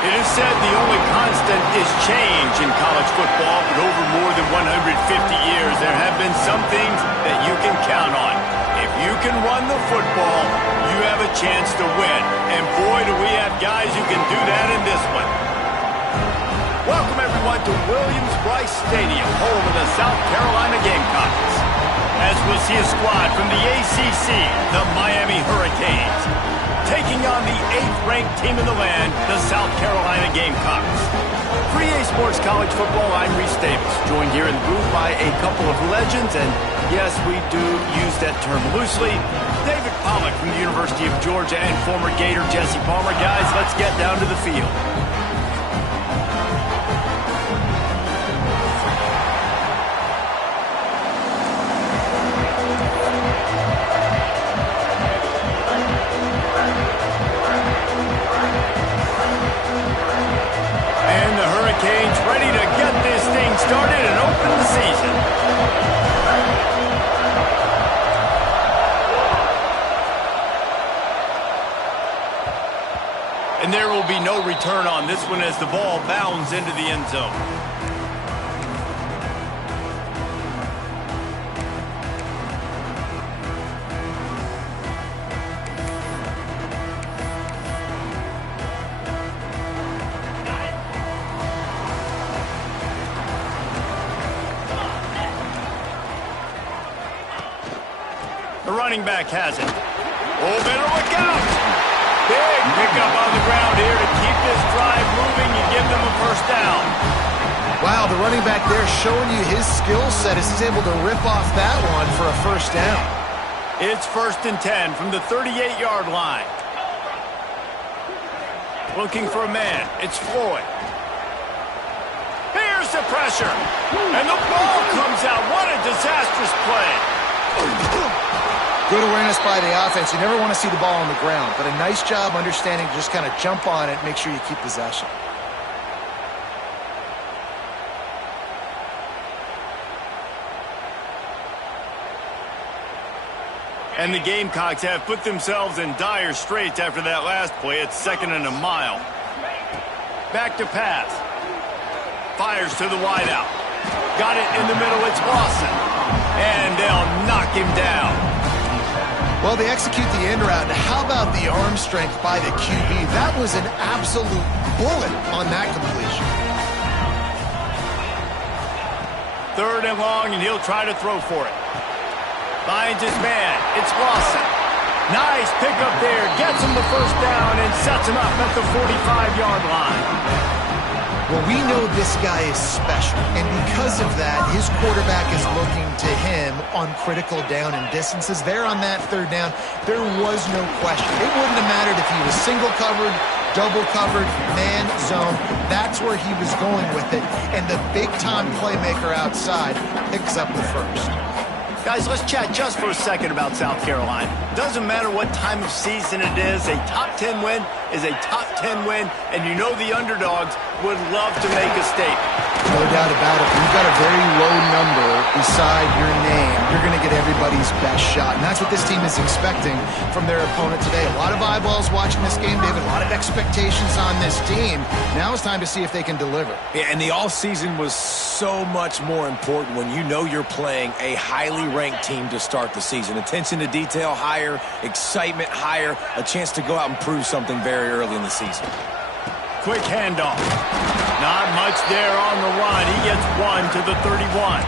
It is said the only constant is change in college football, but over more than 150 years, there have been some things that you can count on. If you can run the football, you have a chance to win. And boy, do we have guys who can do that in this one. Welcome, everyone, to Williams-Brice Stadium, home of the South Carolina Gamecocks. As we'll see a squad from the ACC, the Miami Hurricanes, taking on the 8th-ranked team in the land, the South Carolina Gamecocks. For EA Sports College Football, I'm Reese Davis, joined here in the booth by a couple of legends, and yes, we do use that term loosely. David Pollack from the University of Georgia and former Gator Jesse Palmer. Guys, let's get down to the field. Ready to get this thing started and open the season. And there will be no return on this one as the ball bounds into the end zone. The running back has it. Oh, better look out! Big pickup on the ground here to keep this drive moving and give them a first down. Wow, the running back there showing you his skill set as he's able to rip off that one for a first down. It's 1st and 10 from the 38-yard line. Looking for a man. It's Floyd. Here's the pressure. And the ball comes out. What a disastrous play. Good awareness by the offense. You never want to see the ball on the ground, but a nice job understanding to just kind of jump on it and make sure you keep possession. And the Gamecocks have put themselves in dire straits after that last play. It's 2nd and a mile. Back to pass. Fires to the wideout. Got it in the middle. It's Lawson. And they'll knock him down. Well, they execute the end route. And how about the arm strength by the QB? That was an absolute bullet on that completion. 3rd and long, and he'll try to throw for it. Finds his man. It's Lawson. Nice pickup there. Gets him the first down and sets him up at the 45-yard line. Well, we know this guy is special, and because of that, his quarterback is looking to him on critical down and distances. There on that 3rd down, there was no question. It wouldn't have mattered if he was single covered, double covered, man zone. That's where he was going with it, and the big-time playmaker outside picks up the first. Guys, let's chat just for a second about South Carolina. Doesn't matter what time of season it is, a top 10 win is a top 10 win, and you know the underdogs would love to make a statement. No doubt about it. You've got a very low number beside your name. You're going to get everybody's best shot, and that's what this team is expecting from their opponent today. A lot of eyeballs watching this game, David. A lot of expectations on this team. Now it's time to see if they can deliver. Yeah, and the offseason was so much more important when you know you're playing a highly ranked team to start the season. Attention to detail higher, excitement higher, a chance to go out and prove something very early in the season. Quick handoff. Not much there on the run. He gets 1 to the 31.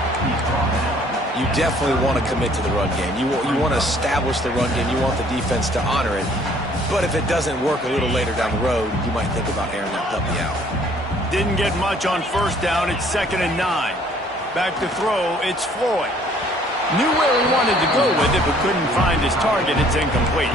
You definitely want to commit to the run game. You want to establish the run game. You want the defense to honor it. But if it doesn't work a little later down the road, you might think about airing that puppy out. Didn't get much on 1st down. It's 2nd and 9. Back to throw. It's Floyd. Knew where he wanted to go with it, but couldn't find his target. It's incomplete.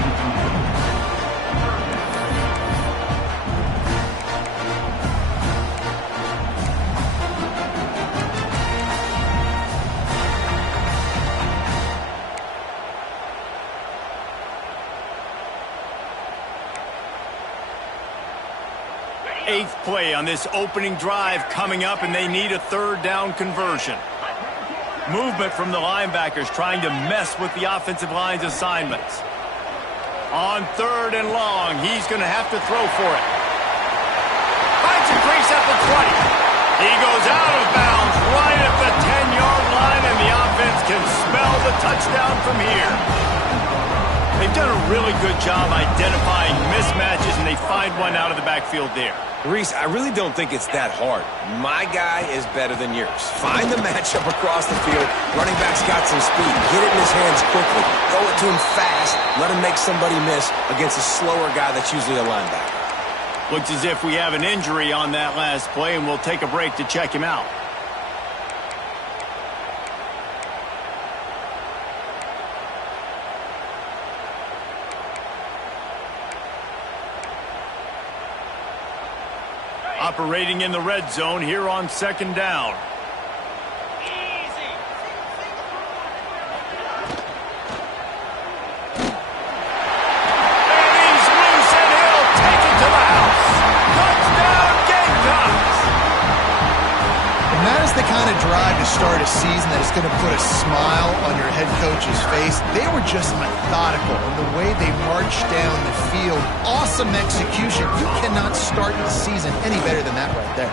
Eighth play on this opening drive coming up, and they need a 3rd down conversion. Movement from the linebackers trying to mess with the offensive line's assignments. On 3rd and long, he's going to have to throw for it. Finds a crease at the 20. He goes out of bounds right at the 10-yard line, and the offense can smell the touchdown from here. They've done a really good job identifying mismatches, and they find one out of the backfield there. Reese, I really don't think it's that hard. My guy is better than yours. Find the matchup across the field. Running back's got some speed. Get it in his hands quickly. Throw it to him fast. Let him make somebody miss against a slower guy that's usually a linebacker. Looks as if we have an injury on that last play, and we'll take a break to check him out. Operating in the red zone here on second down. And he's loose, and he'll take it to the house. Touchdown, Gamecocks! And that is the kind of drive to start a season that is going to put a smile on your head coach's face. They were just methodical in the way they marched down the field. Awesome execution. You cannot start the season any better than that right there.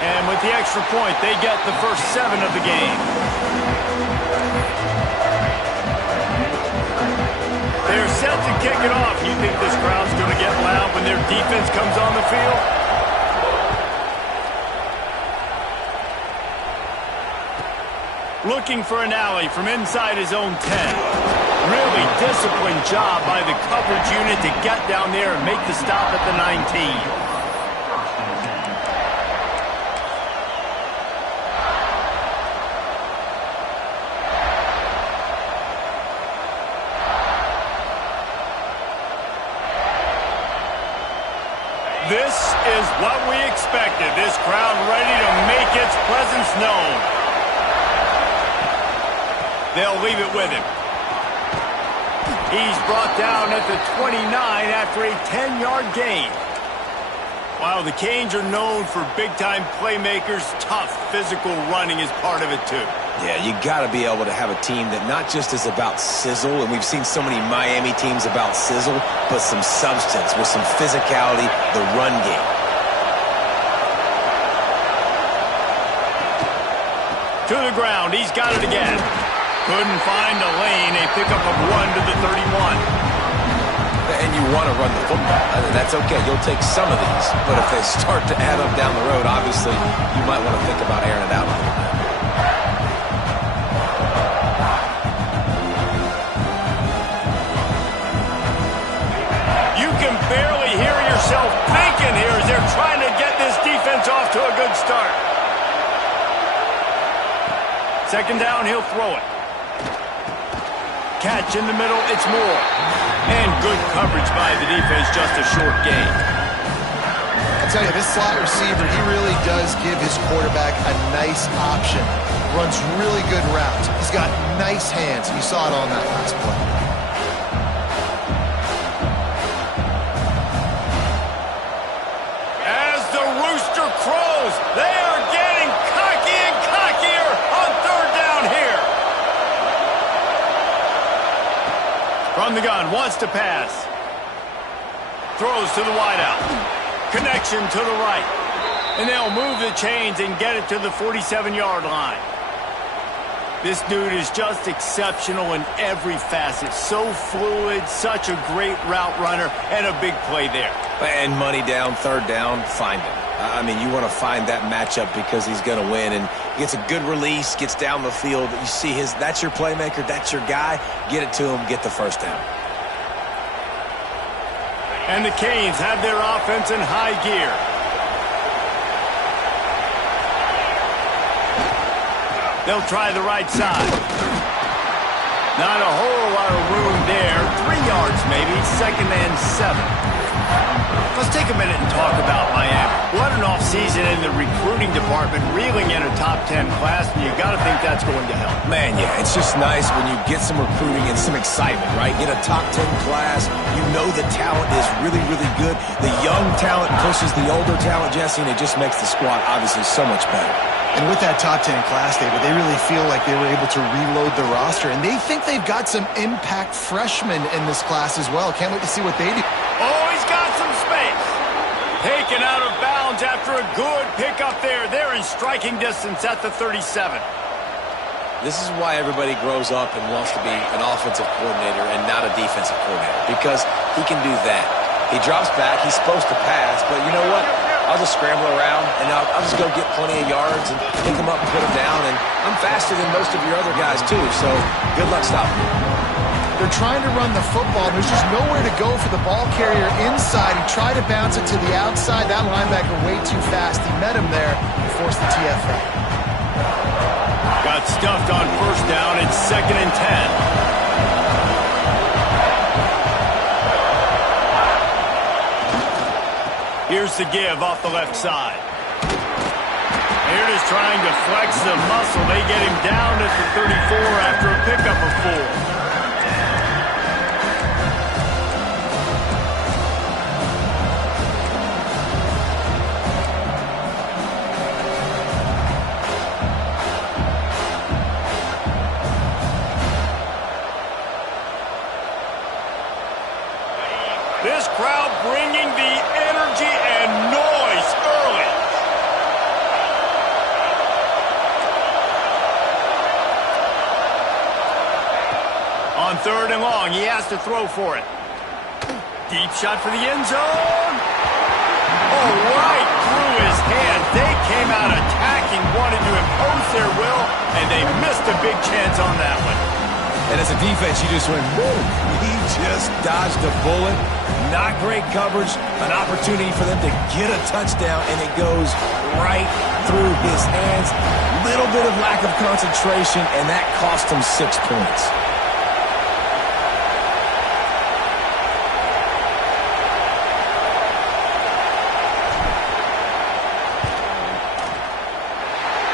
And with the extra point, they get the first 7 of the game. They're set to kick it off. You think this crowd's going to get loud when their defense comes on the field? Looking for an alley from inside his own 10. Really disciplined job by the coverage unit to get down there and make the stop at the 19. This is what we expected. This crowd ready to make its presence known. They'll leave it with him. He's brought down at the 29 after a 10-yard gain. While the Canes are known for big-time playmakers, tough physical running is part of it too. Yeah, you got to be able to have a team that not just is about sizzle, and we've seen so many Miami teams about sizzle, but some substance with some physicality, the run game. To the ground, he's got it again. Couldn't find a lane, a pickup of 1 to the 31. And you want to run the football. That's okay. You'll take some of these. But if they start to add up down the road, obviously, you might want to think about airing it out a little bit. You can barely hear yourself thinking here as they're trying to get this defense off to a good start. Second down, he'll throw it. Catch in the middle, it's Moore. And good coverage by the defense, just a short gain. I tell you, this slot receiver, he really does give his quarterback a nice option. Runs really good routes. He's got nice hands. You saw it on that last play. As the rooster crows, they are getting cocky and cockier on third down here. From the gun, wants to pass. Throws to the wideout. Connection to the right. And they'll move the chains and get it to the 47-yard line. This dude is just exceptional in every facet. So fluid, such a great route runner, and a big play there. And money down, third down, find him. I mean, you want to find that matchup because he's going to win, and gets a good release, gets down the field. You see that's your playmaker, that's your guy. Get it to him, get the first down. And the Canes have their offense in high gear. They'll try the right side. Not a whole lot of room there. 3 yards maybe, 2nd and 7. Let's take a minute and talk about Miami. What an offseason in the recruiting department, reeling in a top 10 class, and you got to think that's going to help. Man, yeah, it's just nice when you get some recruiting and some excitement, right? Get a top 10 class. You know the talent is really, really good. The young talent pushes the older talent, Jesse, and it just makes the squad obviously so much better. And with that top 10 class, David, they really feel like they were able to reload the roster, and they think they've got some impact freshmen in this class as well. Can't wait to see what they do. Oh, he's got some space. Taken out of bounds after a good pickup there. They're in striking distance at the 37. This is why everybody grows up and wants to be an offensive coordinator and not a defensive coordinator, because he can do that. He drops back. He's supposed to pass, but you know what? I'll just scramble around, and I'll just go get plenty of yards and pick them up and put them down, and I'm faster than most of your other guys, too, so good luck stopping me. They're trying to run the football. There's just nowhere to go for the ball carrier inside. He tried to bounce it to the outside. That linebacker way too fast. He met him there and forced the TFA. Got stuffed on first down. It's 2nd and 10. Here's the give off the left side. They're just trying to flex the muscle. They get him down at the 34 after a pickup of 4. This crowd bringing the energy and noise early. On 3rd and long, he has to throw for it. Deep shot for the end zone. Oh, right through his hand. They came out attacking, wanted to impose their will, and they missed a big chance on that one. And as a defense, you just went, whoo! He just dodged a bullet. Not great coverage. An opportunity for them to get a touchdown, and it goes right through his hands. Little bit of lack of concentration, and that cost him 6 points.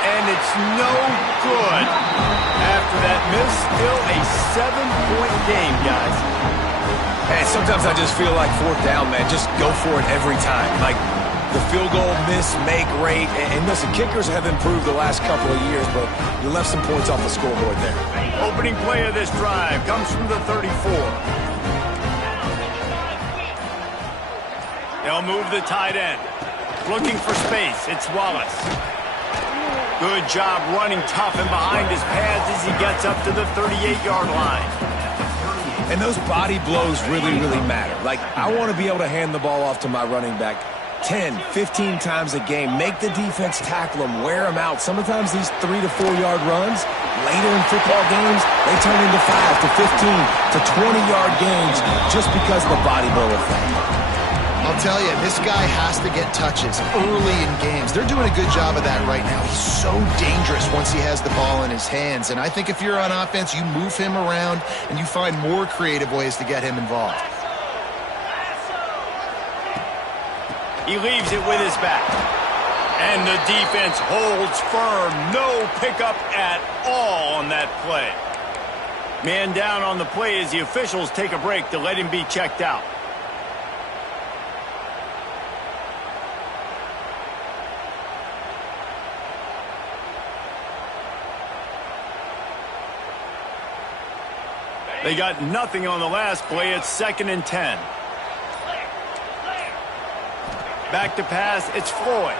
And it's no good. After that miss, still a 7-point game, guys. Hey, sometimes I just feel like 4th down, man. Just go for it every time. Like the field goal miss, make rate. And listen, kickers have improved the last couple of years, but you left some points off the scoreboard there. Opening play of this drive comes from the 34. They'll move the tight end. Looking for space. It's Wallace. Good job running tough and behind his pads as he gets up to the 38-yard line. And those body blows really, really matter. Like, I want to be able to hand the ball off to my running back 10, 15 times a game. Make the defense tackle them, wear them out. Sometimes these 3 to 4 yard runs, later in football games, they turn into 5 to 15 to 20-yard gains just because of the body blow effect. I'll tell you, this guy has to get touches early in games. They're doing a good job of that right now. He's so dangerous once he has the ball in his hands. And I think if you're on offense, you move him around and you find more creative ways to get him involved. He leaves it with his back. And the defense holds firm. No pickup at all on that play. Man down on the play as the officials take a break to let him be checked out. They got nothing on the last play. It's 2nd and 10. Back to pass. It's Floyd.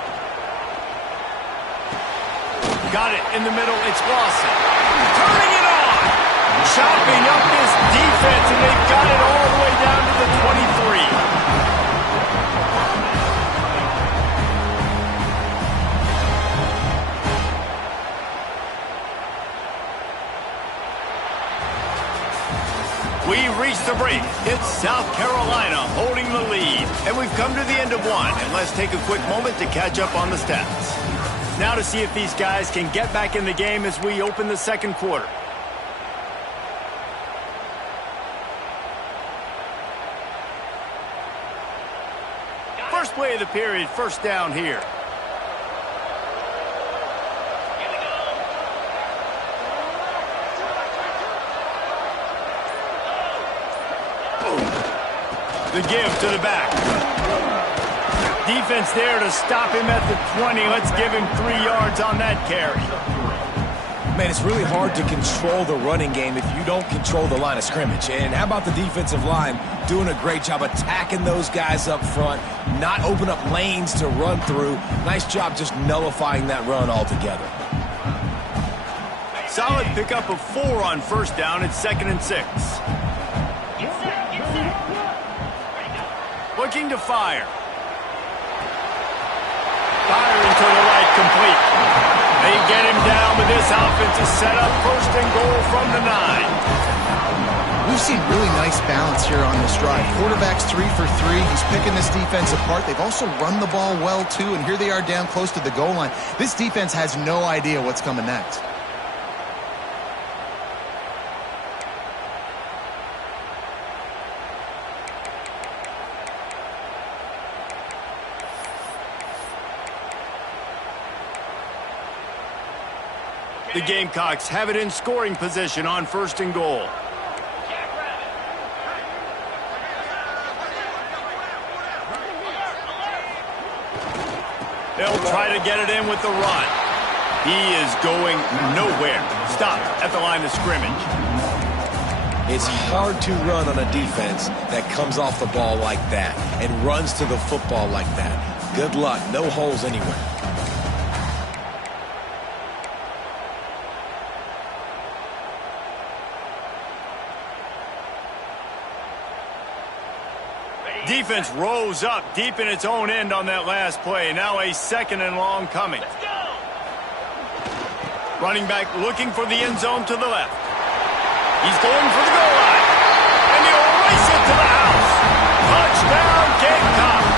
Got it in the middle. It's Lawson. Turning it on. Chopping up this defense, and they've got it all the way down to the 23. We've reached the break. It's South Carolina holding the lead. And we've come to the end of one. And let's take a quick moment to catch up on the stats. Now to see if these guys can get back in the game as we open the 2nd quarter. First play of the period, first down here. The give to the back. Defense there to stop him at the 20. Let's give him 3 yards on that carry. Man, it's really hard to control the running game if you don't control the line of scrimmage. And how about the defensive line doing a great job attacking those guys up front, not open up lanes to run through. Nice job just nullifying that run altogether. Solid pickup of 4 on first down. It's 2nd and 6. Looking to fire. Firing to the right, complete. They get him down, but this offense is set up 1st and goal from the 9. We've seen really nice balance here on this drive. Quarterback's 3 for 3. He's picking this defense apart. They've also run the ball well, too, and here they are down close to the goal line. This defense has no idea what's coming next. The Gamecocks have it in scoring position on 1st and goal. They'll try to get it in with the run. He is going nowhere. Stopped at the line of scrimmage. It's hard to run on a defense that comes off the ball like that and runs to the football like that. Good luck. No holes anywhere. Defense rose up deep in its own end on that last play. Now a 2nd and long coming. Running back looking for the end zone to the left. He's going for the goal line. And he'll race it to the house. Touchdown, Gamecocks.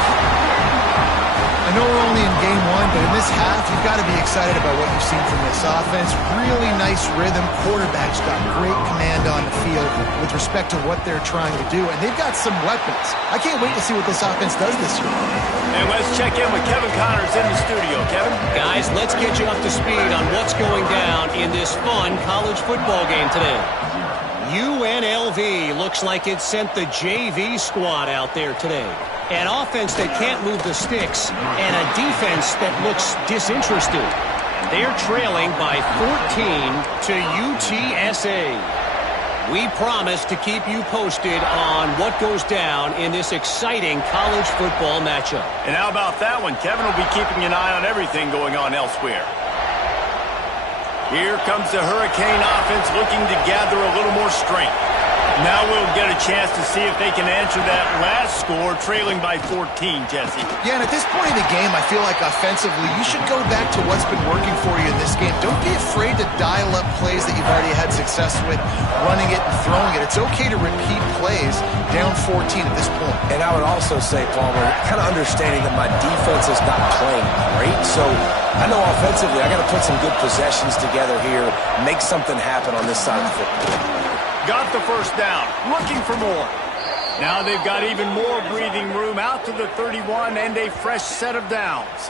I know we're only in game 1, but in this half, you've got to be excited about what you've seen from this offense. Really nice rhythm. Quarterback's got great command on the field with respect to what they're trying to do, and they've got some weapons. I can't wait to see what this offense does this year. And let's check in with Kevin Connors in the studio. Kevin? Guys, let's get you up to speed on what's going down in this fun college football game today. UNLV looks like it sent the JV squad out there today. An offense that can't move the sticks and a defense that looks disinterested. They're trailing by 14 to UTSA. We promise to keep you posted on what goes down in this exciting college football matchup. And how about that one? Kevin will be keeping an eye on everything going on elsewhere. Here comes the Hurricane offense looking to gather a little more strength. Now we'll get a chance to see if they can answer that last score, trailing by 14, Jesse. Yeah, and at this point in the game, I feel like offensively, you should go back to what's been working for you in this game. Don't be afraid to dial up plays that you've already had success with, running it and throwing it. It's okay to repeat plays down 14 at this point. And I would also say, Palmer, kind of understanding that my defense is not playing great, so I know offensively I got to put some good possessions together here, make something happen on this side of the football. Got the first down, looking for more. Now they've got even more breathing room out to the 31 and a fresh set of downs.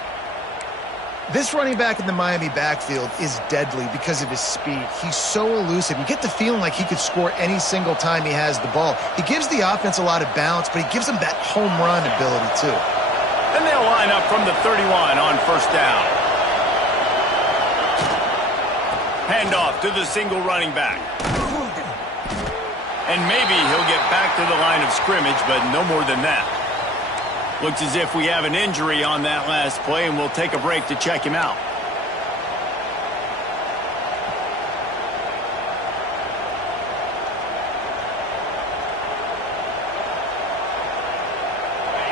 This running back in the Miami backfield is deadly because of his speed. He's so elusive. You get the feeling like he could score any single time he has the ball. He gives the offense a lot of balance, but he gives them that home run ability too. And they'll line up from the 31 on first down. Handoff to the single running back. And maybe he'll get back to the line of scrimmage, but no more than that. Looks as if we have an injury on that last play, and we'll take a break to check him out.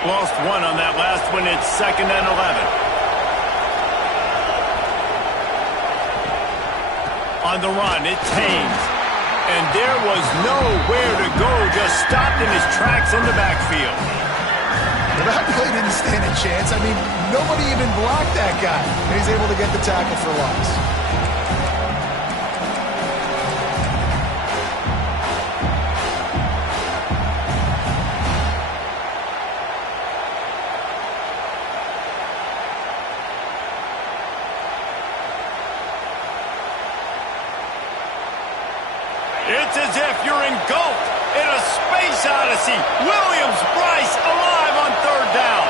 Lost one on that last one. It's 2nd and 11. On the run, it's Haynes. And there was nowhere to go, just stopped in his tracks in the backfield. Well, that play didn't stand a chance. I mean, nobody even blocked that guy. And he's able to get the tackle for loss. It's as if you're engulfed in a space odyssey. Williams-Brice alive on 3rd down.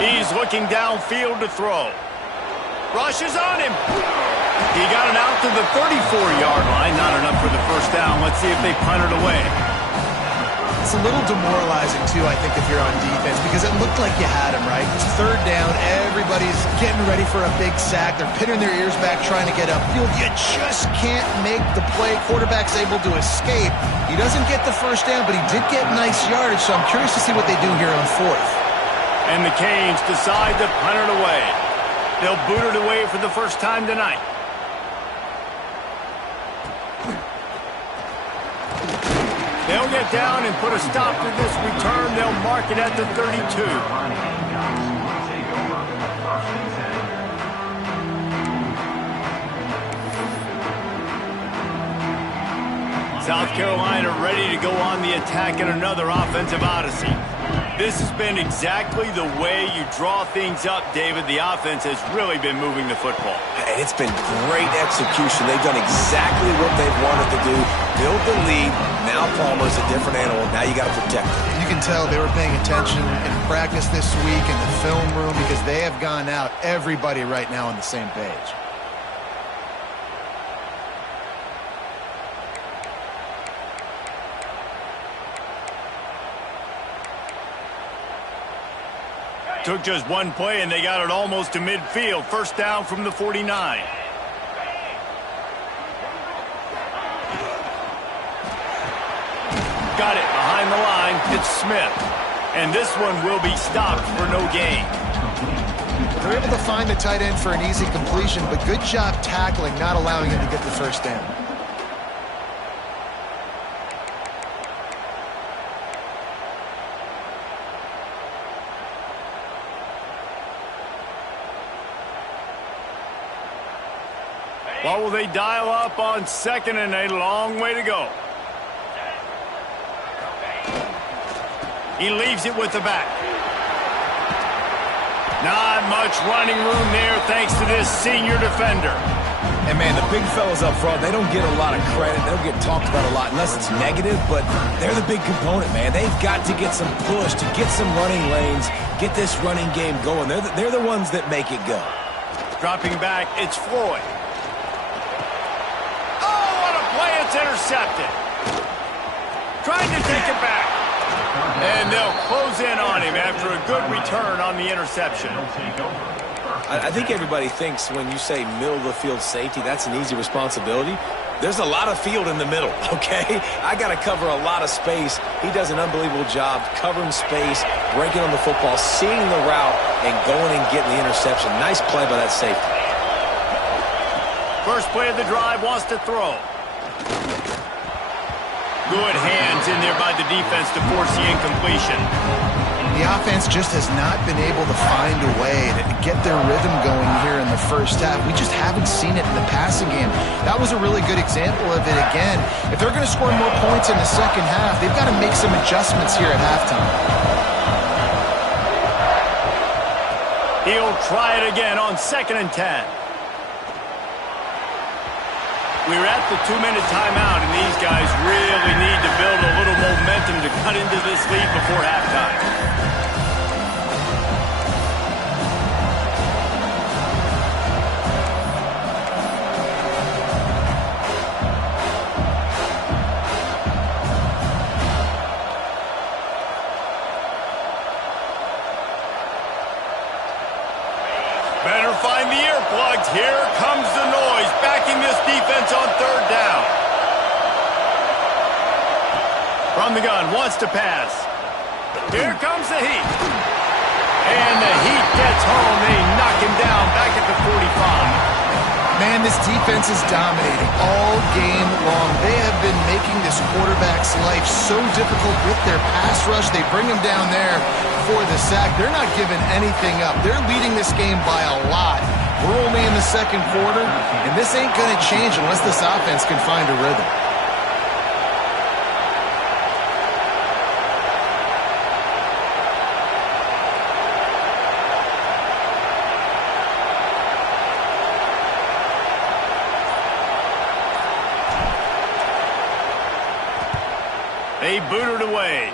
He's looking downfield to throw. Rushes on him. He got it out to the 34-yard line. Not enough for the first down. Let's see if they punt it away. It's a little demoralizing, too, I think, if you're on defense, because it looked like you had him, right? It's third down. Everybody's getting ready for a big sack. They're pinning their ears back trying to get upfield. You just can't make the play. Quarterback's able to escape. He doesn't get the first down, but he did get nice yardage, so I'm curious to see what they do here on fourth. And the Canes decide to punt it away. They'll boot it away for the first time tonight. They'll get down and put a stop to this return. They'll mark it at the 32. South Carolina ready to go on the attack in another offensive odyssey. This has been exactly the way you draw things up, David. The offense has really been moving the football. And it's been great execution. They've done exactly what they've wanted to do. Build the lead. Now Palmer's a different animal. Now you got to protect him. You can tell they were paying attention in practice this week in the film room because they have gone out, everybody right now on the same page. Took just one play, and they got it almost to midfield. First down from the 49. Got it behind the line. It's Smith. And this one will be stopped for no gain. They're able to find the tight end for an easy completion, but good job tackling, not allowing him to get the first down. What will they dial up on second and a long way to go? He leaves it with the back. Not much running room there thanks to this senior defender. And, man, the big fellas up front, they don't get a lot of credit. They don't get talked about a lot unless it's negative, but they're the big component, man. They've got to get some push, to get some running lanes, get this running game going. They're the ones that make it go. Dropping back, it's Floyd. It's intercepted. Trying to take it back. And they'll close in on him after a good return on the interception. I think everybody thinks when you say middle of the field safety, that's an easy responsibility. There's a lot of field in the middle, okay? I got to cover a lot of space. He does an unbelievable job covering space, breaking on the football, seeing the route, and going and getting the interception. Nice play by that safety. First play of the drive, wants to throw. Good hands in there by the defense to force the incompletion. The offense just has not been able to find a way to get their rhythm going here in the first half. We just haven't seen it in the passing game. That was a really good example of it again. If they're going to score more points in the second half, they've got to make some adjustments here at halftime. He'll try it again on 2nd and 10. We're at the 2-minute timeout, and these guys really need to build a little momentum to cut into this lead before halftime. Better find the earplugs. Here comes the noise, backing this defense on third down. From the gun, wants to pass. Here comes the heat. And the heat gets home. They knock him down back at the 45. Man, this defense is dominating all game long. They have been making this quarterback's life so difficult with their pass rush. They bring him down there for the sack. They're not giving anything up. They're leading this game by a lot. We're only in the second quarter, and this ain't going to change unless this offense can find a rhythm. They boot it away.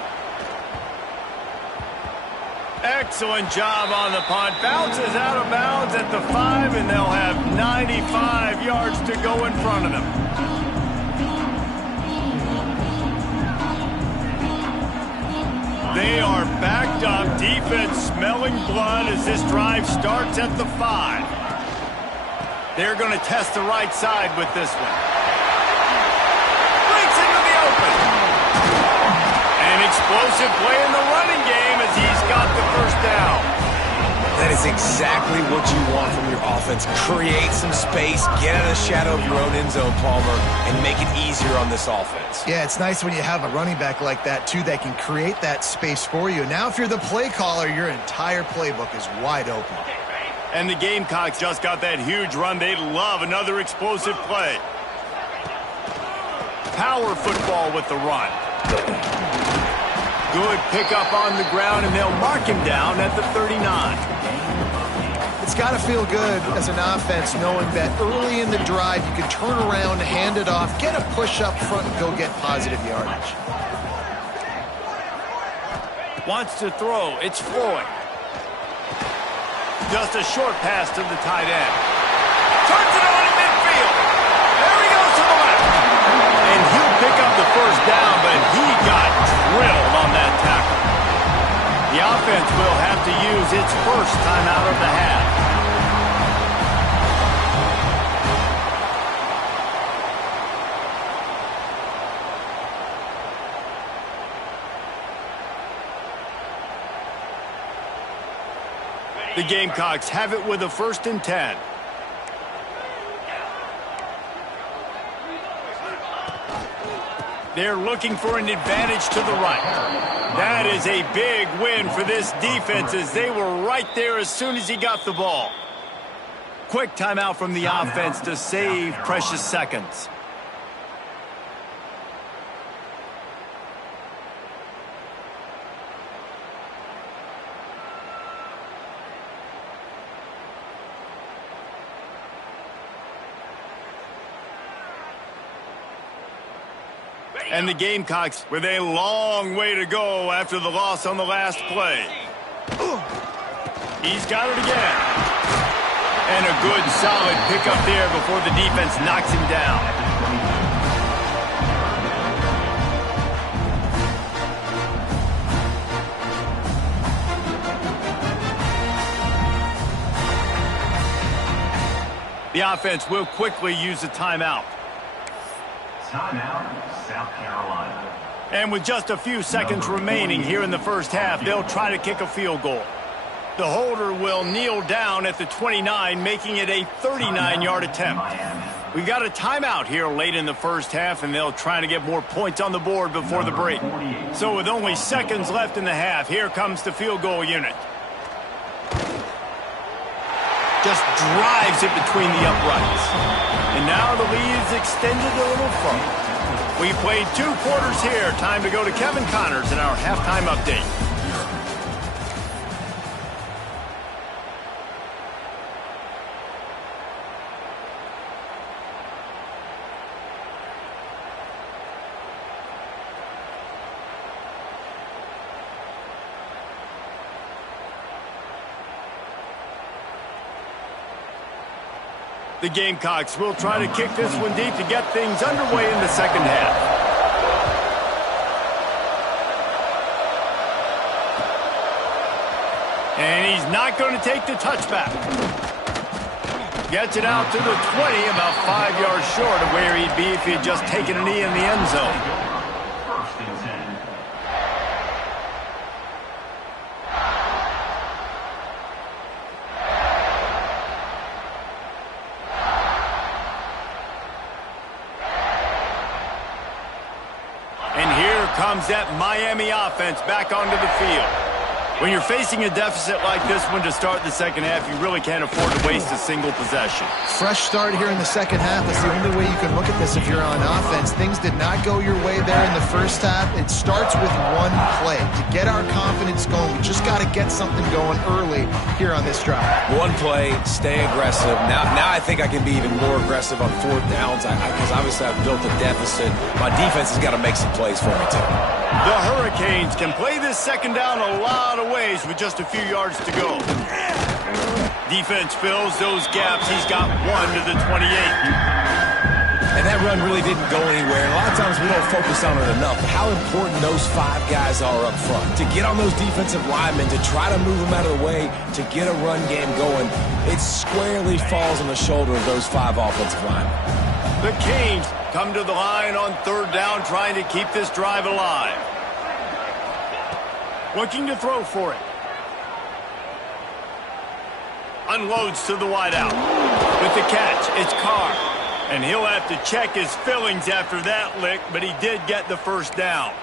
Excellent job on the punt. Bounces out of bounds at the 5, and they'll have 95 yards to go in front of them. They are backed up. Defense smelling blood as this drive starts at the 5. They're going to test the right side with this one. Breaks into the open. An explosive play in the running game as he's got the first down. That is exactly what you want from your offense. Create some space, get out of the shadow of your own end zone, Palmer, and make it easier on this offense. Yeah, it's nice when you have a running back like that, too, that can create that space for you. Now, if you're the play caller, your entire playbook is wide open. And the Gamecocks just got that huge run. They love another explosive play. Power football with the run. Good pickup on the ground, and they'll mark him down at the 39. It's got to feel good as an offense knowing that early in the drive you can turn around, hand it off, get a push up front, and go get positive yardage. Wants to throw. It's Floyd. Just a short pass to the tight end. Turns it on in midfield. There he goes to the left. And he'll pick up the first down, but he got drilled on that tackle. The offense will have to use its first timeout of the half. The Gamecocks have it with a 1st and 10. They're looking for an advantage to the right. That is a big win for this defense as they were right there as soon as he got the ball. Quick timeout from the offense to save precious seconds. And the Gamecocks with a long way to go after the loss on the last play. He's got it again. And a good solid pickup there before the defense knocks him down. The offense will quickly use a timeout. Timeout, South Carolina. And with just a few seconds remaining here in the first half, they'll try to kick a field goal. The holder will kneel down at the 29, making it a 39-yard attempt. We've got a timeout here late in the first half, and they'll try to get more points on the board before the break. So with only seconds left in the half, here comes the field goal unit. Just drives it between the uprights. And now the lead is extended a little further. We played 2 quarters here. Time to go to Kevin Connors in our halftime update. The Gamecocks will try to kick this one deep to get things underway in the second half. And he's not going to take the touchback. Gets it out to the 20, about 5 yards short of where he'd be if he had just taken a knee in the end zone. First and 10. Comes that Miami offense back onto the field. When you're facing a deficit like this one to start the second half, you really can't afford to waste a single possession. Fresh start here in the second half. That's the only way you can look at this if you're on offense. Things did not go your way there in the first half. It starts with one play. To get our confidence going, we just got to get something going early here on this drive. One play, stay aggressive. Now I think I can be even more aggressive on 4th downs because obviously I've built a deficit. My defense has got to make some plays for me too. The Hurricanes can play this second down a lot of of ways with just a few yards to go. Defense fills those gaps. He's got 1 to the 28. And that run really didn't go anywhere. And a lot of times we don't focus on it enough. But how important those 5 guys are up front. To get on those defensive linemen, to try to move them out of the way, to get a run game going, it squarely falls on the shoulder of those 5 offensive linemen. The Canes come to the line on 3rd down, trying to keep this drive alive. Looking to throw for it. Unloads to the wideout. With the catch, it's Carr. And he'll have to check his fillings after that lick, but he did get the first down.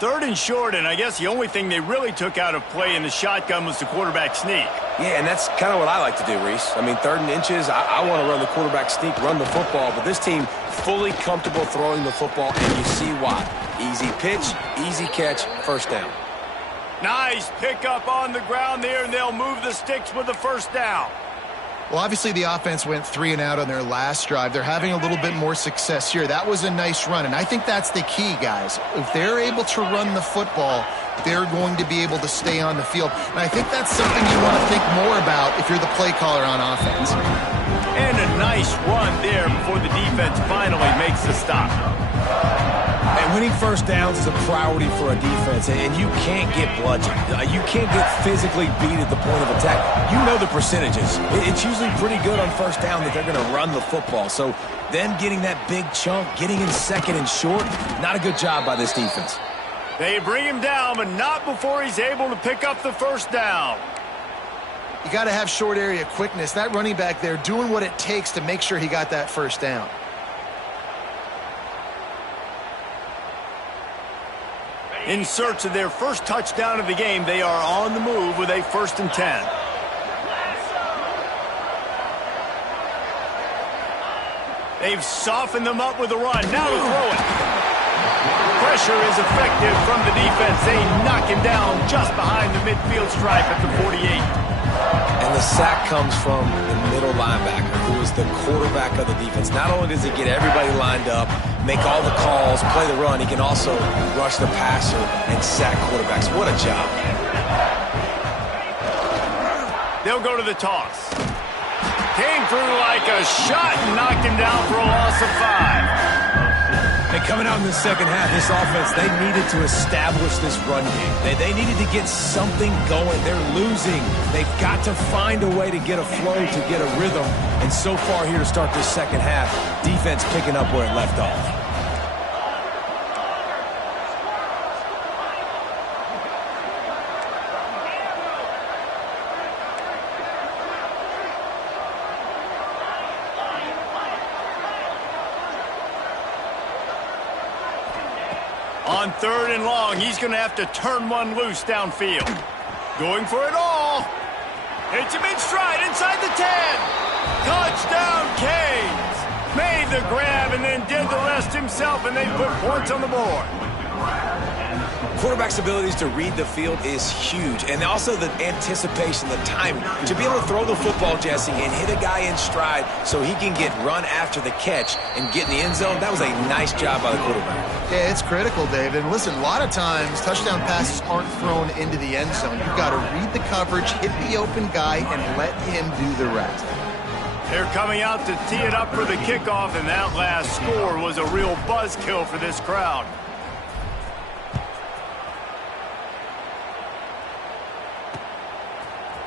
3rd and short, and I guess the only thing they really took out of play in the shotgun was the quarterback sneak. Yeah, and that's kind of what I like to do, Reese. I mean, 3rd and inches, I want to run the quarterback sneak, run the football, but this team fully comfortable throwing the football, and you see why. Easy pitch, easy catch, first down. Nice pickup on the ground there, and they'll move the sticks with the first down. Well, obviously the offense went 3 and out on their last drive. They're having a little bit more success here. That was a nice run, and I think that's the key, guys. If they're able to run the football, they're going to be able to stay on the field. And I think that's something you want to think more about if you're the play caller on offense. And a nice run there before the defense finally makes the stop. And winning first downs is a priority for a defense, and you can't get bludgeoned. You can't get physically beat at the point of attack. You know the percentages. It's usually pretty good on first down that they're going to run the football. So them getting that big chunk, getting in 2nd and short, not a good job by this defense. They bring him down, but not before he's able to pick up the first down. You got to have short area quickness. That running back there doing what it takes to make sure he got that first down. In search of their first touchdown of the game, they are on the move with a 1st and 10. They've softened them up with a run. Now to throw it. Pressure is effective from the defense. They knock him down just behind the midfield stripe at the 48. And the sack comes from the middle linebacker, who is the quarterback of the defense. Not only does he get everybody lined up, make all the calls, play the run, he can also rush the passer and sack quarterbacks. What a job. They'll go to the toss. Came through like a shot and knocked him down for a loss of 5. And coming out in the second half, this offense, they needed to establish this run game. They needed to get something going. They're losing. They've got to find a way to get a flow, to get a rhythm. And so far here to start this second half, defense picking up where it left off. On 3rd and long, he's going to have to turn one loose downfield. Going for it all. It's a mid-stride inside the 10. Touchdown, Canes. Made the grab and then did the rest himself, and they put points on the board. Quarterback's abilities to read the field is huge, and also the anticipation, the timing. To be able to throw the football, Jesse, and hit a guy in stride so he can get run after the catch and get in the end zone, that was a nice job by the quarterback. Yeah, it's critical, David. And listen, a lot of times touchdown passes aren't thrown into the end zone. You've got to read the coverage, hit the open guy, and let him do the rest. They're coming out to tee it up for the kickoff, and that last score was a real buzzkill for this crowd.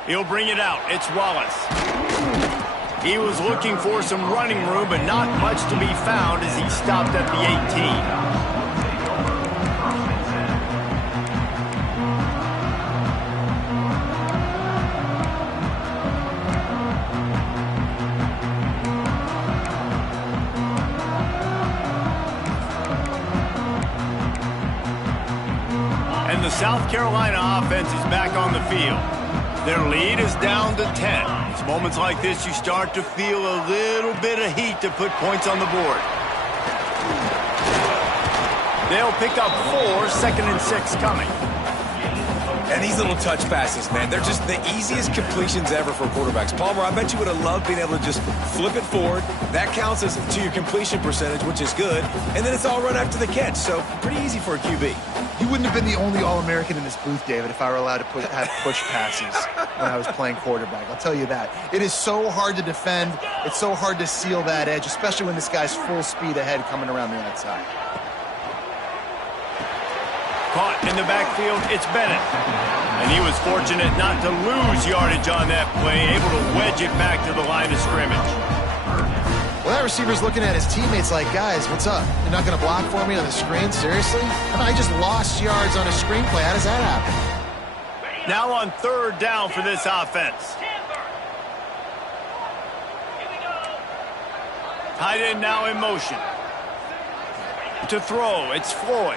He'll bring it out. It's Wallace. He was looking for some running room, but not much to be found as he stopped at the 18. And the South Carolina offense is back on the field. Their lead is down to 10. It's moments like this you start to feel a little bit of heat to put points on the board. They'll pick up 4, 2nd and 6 coming. And these little touch passes, man, they're just the easiest completions ever for quarterbacks. Palmer, I bet you would have loved being able to just flip it forward. That counts as to your completion percentage, which is good. And then it's all run after the catch, so pretty easy for a QB. You wouldn't have been the only All-American in this booth, David, if I were allowed to have push passes when I was playing quarterback. I'll tell you that. It is so hard to defend. It's so hard to seal that edge, especially when this guy's full speed ahead coming around the outside. Caught in the backfield, it's Bennett. And he was fortunate not to lose yardage on that play, able to wedge it back to the line of scrimmage. Well, that receiver's looking at his teammates like, guys, what's up? You're not going to block for me on the screen? Seriously? I just lost yards on a screen play. How does that happen? Now on third down for this offense. Tight end now in motion. To throw, it's Floyd.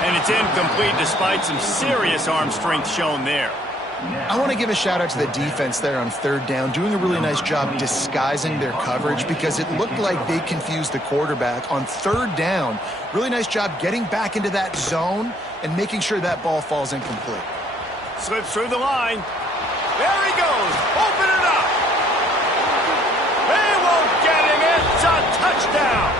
And it's incomplete despite some serious arm strength shown there. I want to give a shout out to the defense there on third down, doing a really nice job disguising their coverage because it looked like they confused the quarterback on third down. Really nice job getting back into that zone and making sure that ball falls incomplete. Slips through the line. There he goes. Open it up. They won't get him. It's a touchdown.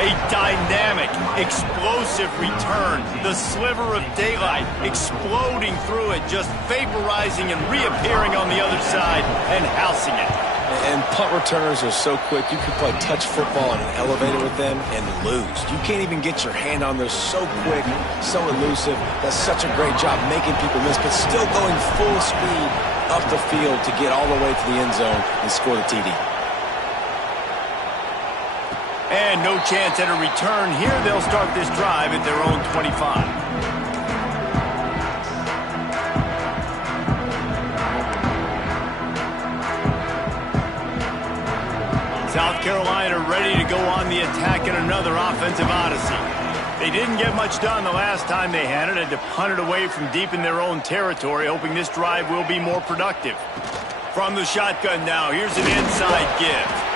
A dynamic, explosive return. The sliver of daylight exploding through it, just vaporizing and reappearing on the other side and housing it. And punt returners are so quick. You can play touch football in an elevator with them and lose. You can't even get your hand on those. So quick, so elusive. Does such a great job making people miss, but still going full speed up the field to get all the way to the end zone and score the TD. And no chance at a return here. They'll start this drive at their own 25. South Carolina ready to go on the attack in another offensive odyssey. They didn't get much done the last time they had it. Had to punt it away from deep in their own territory, hoping this drive will be more productive. From the shotgun now, here's an inside give.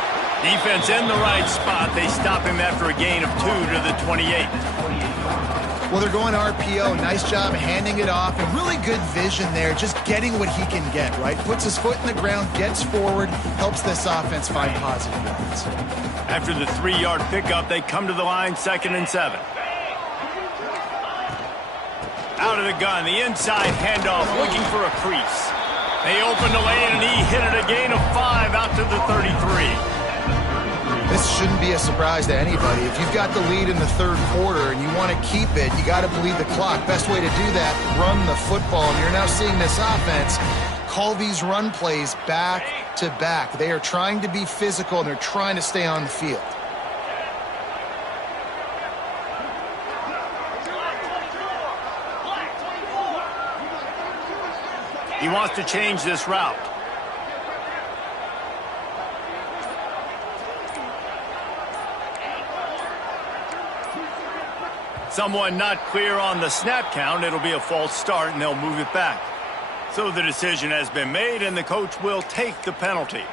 Defense in the right spot. They stop him after a gain of 2 to the 28. Well, they're going RPO. Nice job handing it off. And really good vision there, just getting what he can get, right? Puts his foot in the ground, gets forward, helps this offense find positive yards. After the 3-yard pickup, they come to the line, 2nd and 7. Out of the gun, the inside handoff, looking for a crease. They open the lane, and he hit it a gain of 5 out to the 33. This shouldn't be a surprise to anybody. If you've got the lead in the third quarter and you want to keep it, you got to bleed the clock. Best way to do that, run the football. And you're now seeing this offense call these run plays back to back. They are trying to be physical, and they're trying to stay on the field. He wants to change this route. Someone not clear on the snap count. It'll be a false start, and they'll move it back. So the decision has been made, and the coach will take the penalty.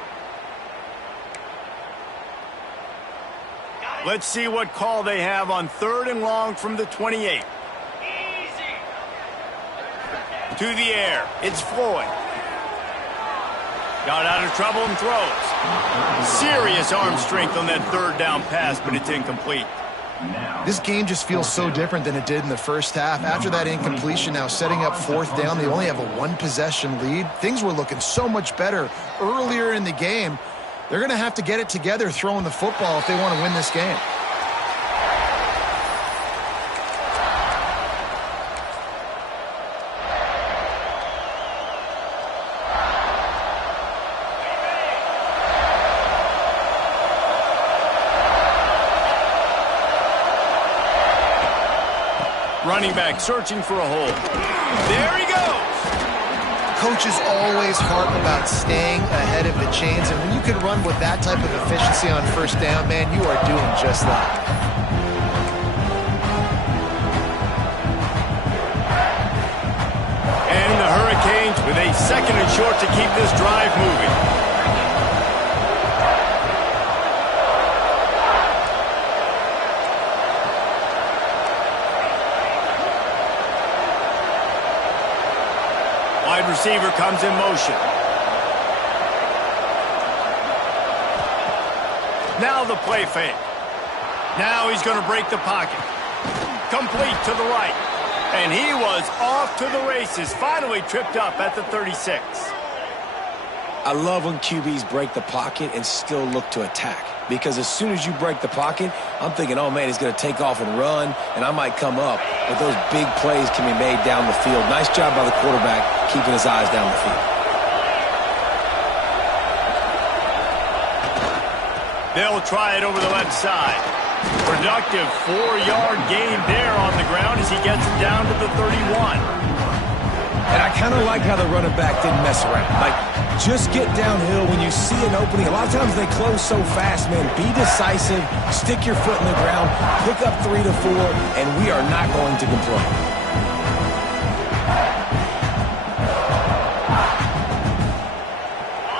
Let's see what call they have on 3rd and long from the 28. To the air, it's Floyd. Got out of trouble and throws. Serious arm strength on that 3rd down pass, but it's incomplete. This game just feels so different than it did in the first half. After that incompletion, now setting up 4th down, they only have a 1-possession lead. Things were looking so much better earlier in the game. They're going to have to get it together throwing the football if they want to win this game. Running back searching for a hole. There he goes. Coaches always harp about staying ahead of the chains, and when you can run with that type of efficiency on 1st down, man, you are doing just that. And the Hurricanes with a 2nd and short to keep this drive moving. receiver comes in motion. Now the play fake. Now he's going to break the pocket. Complete to the right. And he was off to the races. Finally tripped up at the 36. I love when QBs break the pocket and still look to attack. Because as soon as you break the pocket, I'm thinking, oh, man, he's going to take off and run, and I might come up. But those big plays can be made down the field. Nice job by the quarterback keeping his eyes down the field. They'll try it over the left side. Productive 4-yard gain there on the ground as he gets it down to the 31. And I kind of like how the running back didn't mess around. Like, just get downhill when you see an opening. A lot of times they close so fast, man. Be decisive, stick your foot in the ground, pick up 3 to 4, and we are not going to complain.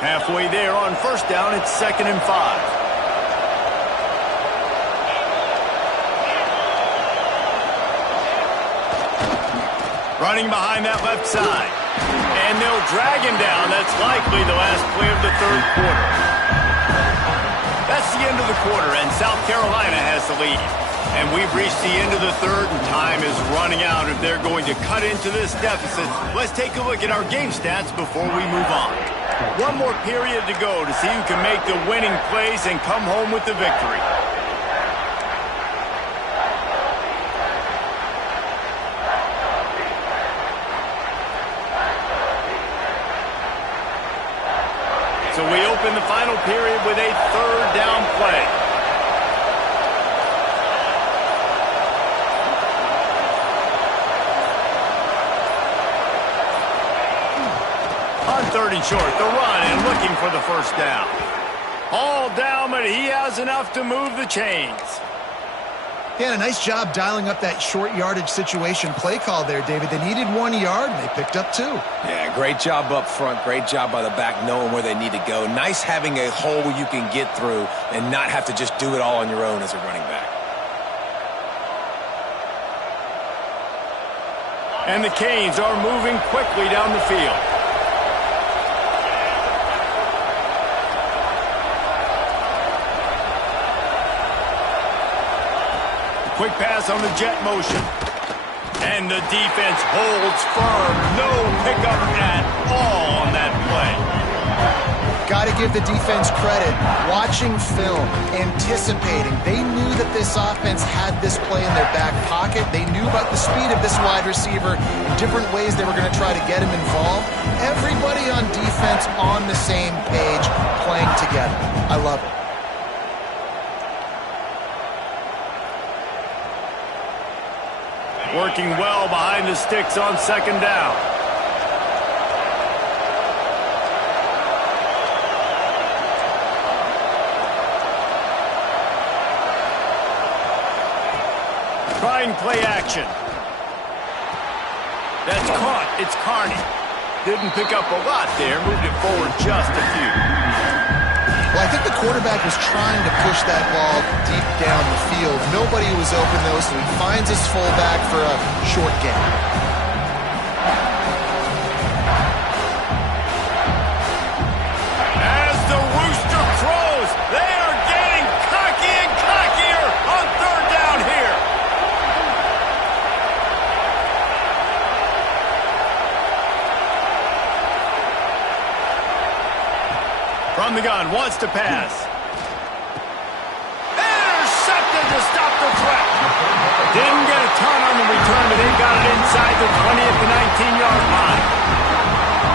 Halfway there on first down, it's 2nd and 5. Running behind that left side. And they'll drag him down. That's likely the last play of the third quarter. That's the end of the quarter, and South Carolina has the lead. And we've reached the end of the third, and time is running out if they're going to cut into this deficit. Let's take a look at our game stats before we move on. One more period to go to see who can make the winning plays and come home with the victory. So we open the final period with a 3rd down play. On 3rd and short, the run and looking for the first down. All down, but he has enough to move the chains. Yeah, a nice job dialing up that short yardage situation play call there, David. They needed 1 yard, and they picked up 2. Yeah, great job up front. Great job by the back knowing where they need to go. Nice having a hole where you can get through and not have to just do it all on your own as a running back. And the Canes are moving quickly down the field. Quick pass on the jet motion. And the defense holds firm. No pickup at all on that play. Got to give the defense credit. Watching film, anticipating. They knew that this offense had this play in their back pocket. They knew about the speed of this wide receiver and different ways they were going to try to get him involved. Everybody on defense on the same page, playing together. I love it. Working well behind the sticks on 2nd down. Trying play action. That's caught. It's Carney. Didn't pick up a lot there. Moved it forward just a few. Well, I think the quarterback was trying to push that ball deep down the field. Nobody was open, though, so he finds his fullback for a short gain. As the rooster crows, they are getting cocky and cockier on 3rd down here. From the gun, wants to pass. Intercepted to stop the threat. Didn't get a ton on the return, but they got it inside the 20 at the 19-yard line.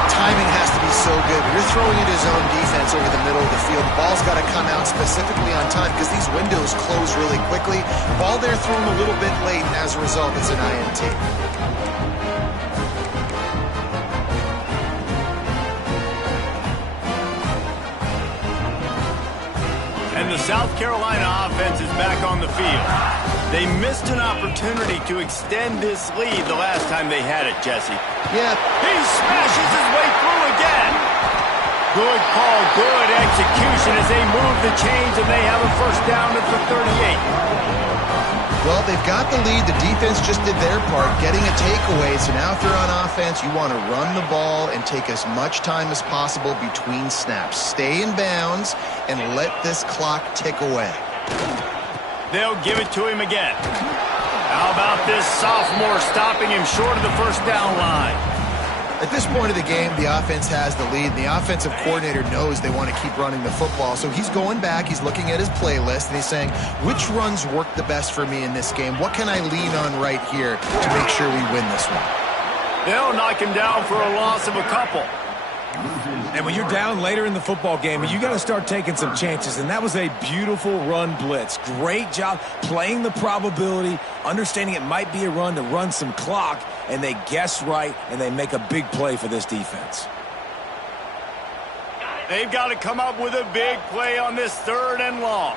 Timing has to be so good. You're throwing it his own defense over the middle of the field. The ball's got to come out specifically on time because these windows close really quickly. Ball there thrown a little bit late, and as a result, it's an INT. And the South Carolina offense is back on the field. They missed an opportunity to extend this lead the last time they had it, Jesse. Yeah. He smashes his way through again. Good call, good execution as they move the chains and they have a first down at the 38. Well, they've got the lead. The defense just did their part, getting a takeaway. So now if you're on offense, you want to run the ball and take as much time as possible between snaps. Stay in bounds and let this clock tick away. They'll give it to him again. How about this sophomore stopping him short of the first down line? At this point of the game, the offense has the lead, and the offensive coordinator knows they want to keep running the football. So he's going back, he's looking at his playlist, and he's saying, which runs work the best for me in this game? What can I lean on right here to make sure we win this one? They'll knock him down for a loss of a couple. And when you're down later in the football game, you got to start taking some chances. And that was a beautiful run blitz. Great job playing the probability, understanding it might be a run to run some clock, and they guess right, and they make a big play for this defense. They've got to come up with a big play on this 3rd and long.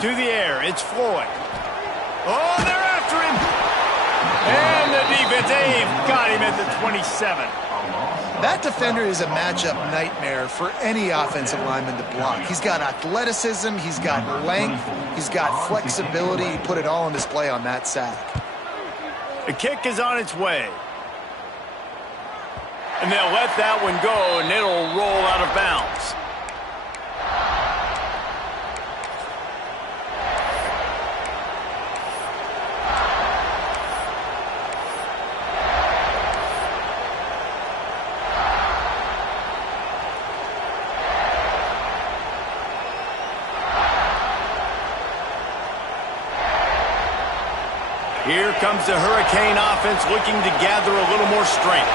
To the air, it's Floyd. Oh, they're after him. And the defense, they've got him at the 27. That defender is a matchup nightmare for any offensive lineman to block. He's got athleticism, he's got length, he's got flexibility. He put it all on display on that sack. The kick is on its way. And they'll let that one go, and it'll roll out of bounds. Here comes the Hurricane offense looking to gather a little more strength.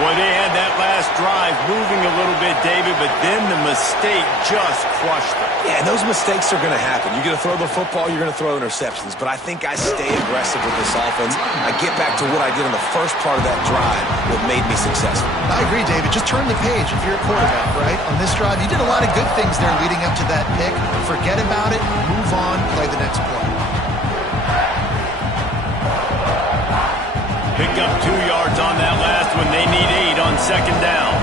Boy, they had that last drive moving a little bit, David, but then the mistake just crushed them. Yeah, and those mistakes are going to happen. You're going to throw the football, you're going to throw interceptions. But I think I stay aggressive with this offense. I get back to what I did in the first part of that drive that made me successful. I agree, David. Just turn the page if you're a quarterback, right? On this drive, you did a lot of good things there leading up to that pick. Forget about it, move on, play the next play. Picked up 2 yards on that last one. They need 8 on 2nd down.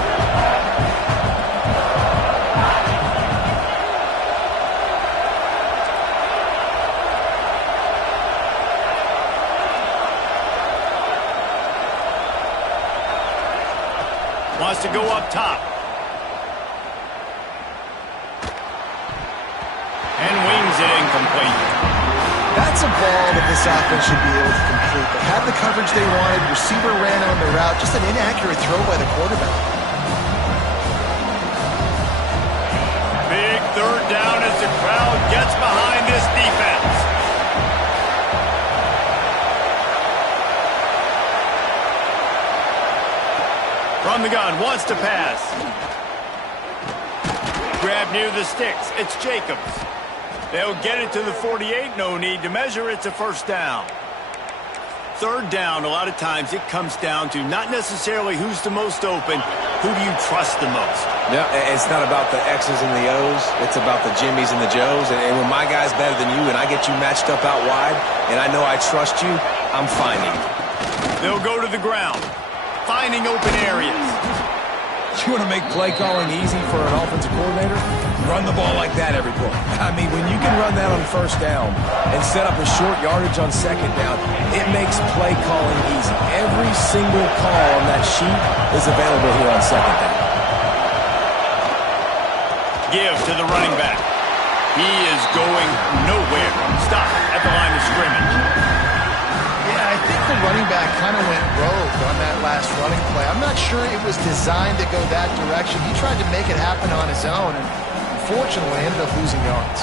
Wants to go up top. And wings it incomplete. That's a ball that this offense should be able to complete. They had the coverage they wanted. Receiver ran on the route. Just an inaccurate throw by the quarterback. Big 3rd down as the crowd gets behind this defense. From the gun, wants to pass. Grab near the sticks. It's Jacobs. They'll get it to the 48. No need to measure. It's a 1st down. 3rd down, a lot of times it comes down to not necessarily who's the most open, who do you trust the most? Yeah, it's not about the X's and the O's. It's about the Jimmys and the Joes. And when my guy's better than you and I get you matched up out wide and I know I trust you, I'm finding you. They'll go to the ground, finding open areas. You want to make play calling easy for an offensive coordinator? Run the ball like that every play. I mean, when you can run that on 1st down and set up a short yardage on 2nd down, it makes play calling easy. Every single call on that sheet is available here on 2nd down. Give to the running back. He is going nowhere. Stop at the line of scrimmage. Yeah, I think the running back kind of went rogue on that last running play. I'm not sure it was designed to go that direction. He tried to make it happen on his own, and unfortunately ended up losing yards.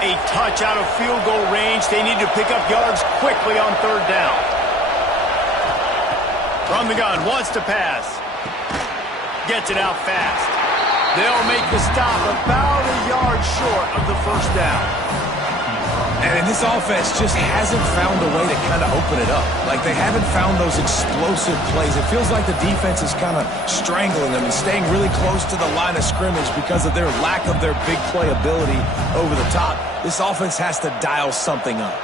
A touch out of field goal range. They need to pick up yards quickly on 3rd down. From the gun, wants to pass. Gets it out fast. They'll make the stop about a yard short of the 1st down. And this offense just hasn't found a way to kind of open it up. Like, they haven't found those explosive plays. It feels like the defense is kind of strangling them and staying really close to the line of scrimmage because of their lack of their big play ability over the top. This offense has to dial something up.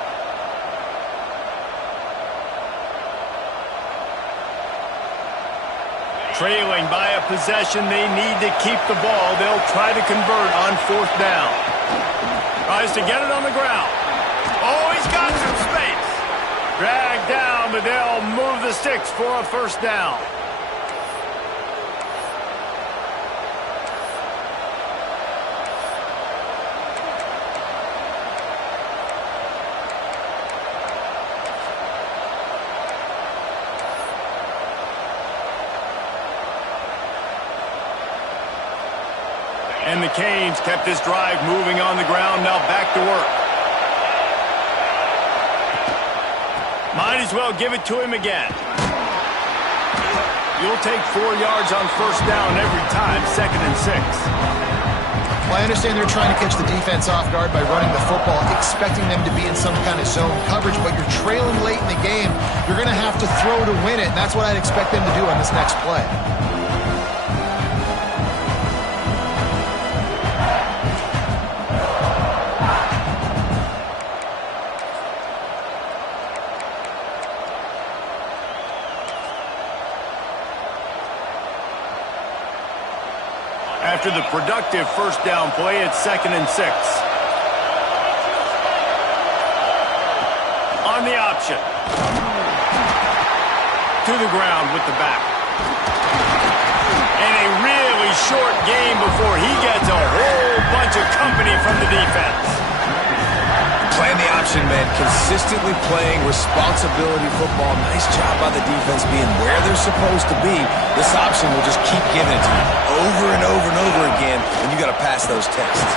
Trailing by a possession, they need to keep the ball. They'll try to convert on 4th down. Tries to get it on the ground. Oh, he's got some space. Dragged down, but they'll move the sticks for a 1st down. And the Canes kept this drive moving on the ground. Now back to work. Might as well give it to him again. You'll take 4 yards on 1st down every time, 2nd and 6. Well, I understand they're trying to catch the defense off guard by running the football, expecting them to be in some kind of zone coverage, but you're trailing late in the game. You're going to have to throw to win it, and that's what I'd expect them to do on this next play. After the productive 1st down play, it's 2nd and 6. On the option. To the ground with the back. And a really short game before he gets a whole bunch of company from the defense. Playing the option, man. Consistently playing responsibility football. Nice job by the defense being where they're supposed to be. This option will just keep giving it to you over and over and over again, and you got to pass those tests.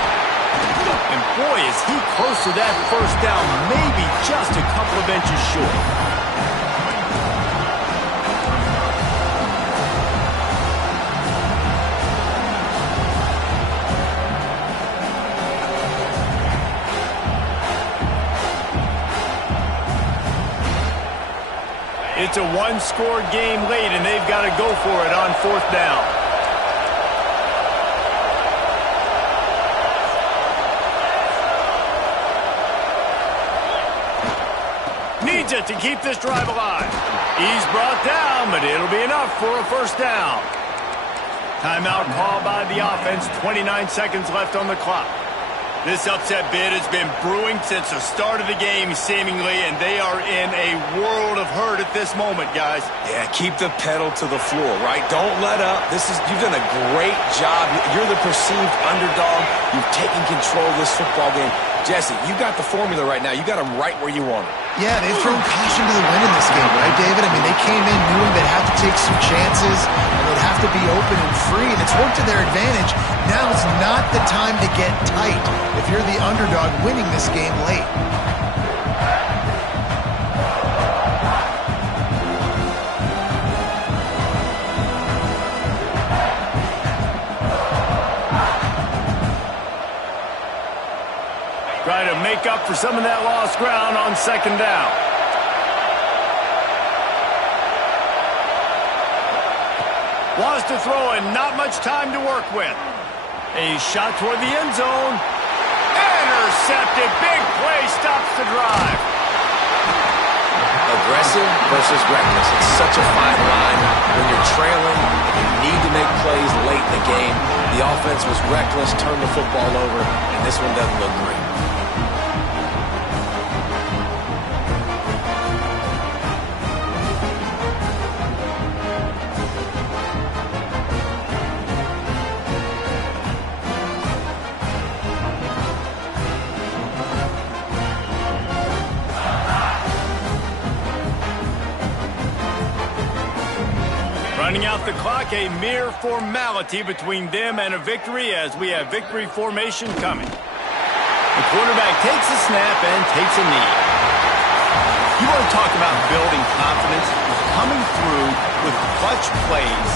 And boy, is he close to that 1st down, maybe just a couple of inches short. It's a 1-score game late, and they've got to go for it on 4th down. Needs it to keep this drive alive. He's brought down, but it'll be enough for a 1st down. Timeout called by the offense. 29 seconds left on the clock. This upset bid has been brewing since the start of the game, seemingly, and they are in a world of hurt at this moment, guys. Yeah, keep the pedal to the floor, right? Don't let up. You've done a great job. You're the perceived underdog. You've taken control of this football game. Jesse, you got the formula right now. You got them right where you want them. Yeah, they've thrown caution to the wind in this game, right, David? I mean, they came in knowing they'd have to take some chances, and they'd have to be open and free, and it's worked to their advantage. Now is not the time to get tight if you're the underdog winning this game late. Try to make up for some of that lost ground on 2nd down. Wants to throw and not much time to work with. A shot toward the end zone. Intercepted. Big play stops the drive. Aggressive versus reckless. It's such a fine line when you're trailing and you need to make plays late in the game. The offense was reckless, turned the football over, and this one doesn't look great. Running out the clock, a mere formality between them and a victory as we have victory formation coming. The quarterback takes a snap and takes a knee. You want to talk about building confidence? Coming through with clutch plays,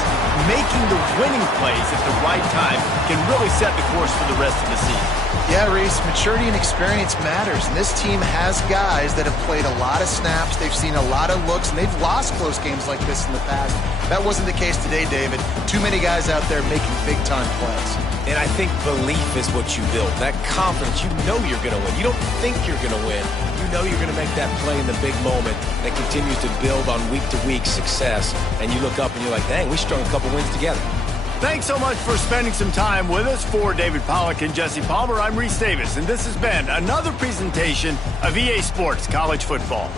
making the winning plays at the right time can really set the course for the rest of the season. Yeah, Reese, maturity and experience matters, and this team has guys that have played a lot of snaps, they've seen a lot of looks, and they've lost close games like this in the past. That wasn't the case today, David. Too many guys out there making big-time plays. And I think belief is what you build. That confidence, you know you're going to win. You don't think you're going to win. You know you're going to make that play in the big moment that continues to build on week-to-week success, and you look up and you're like, dang, we strung a couple wins together. Thanks so much for spending some time with us. For David Pollack and Jesse Palmer, I'm Reese Davis, and this has been another presentation of EA Sports College Football.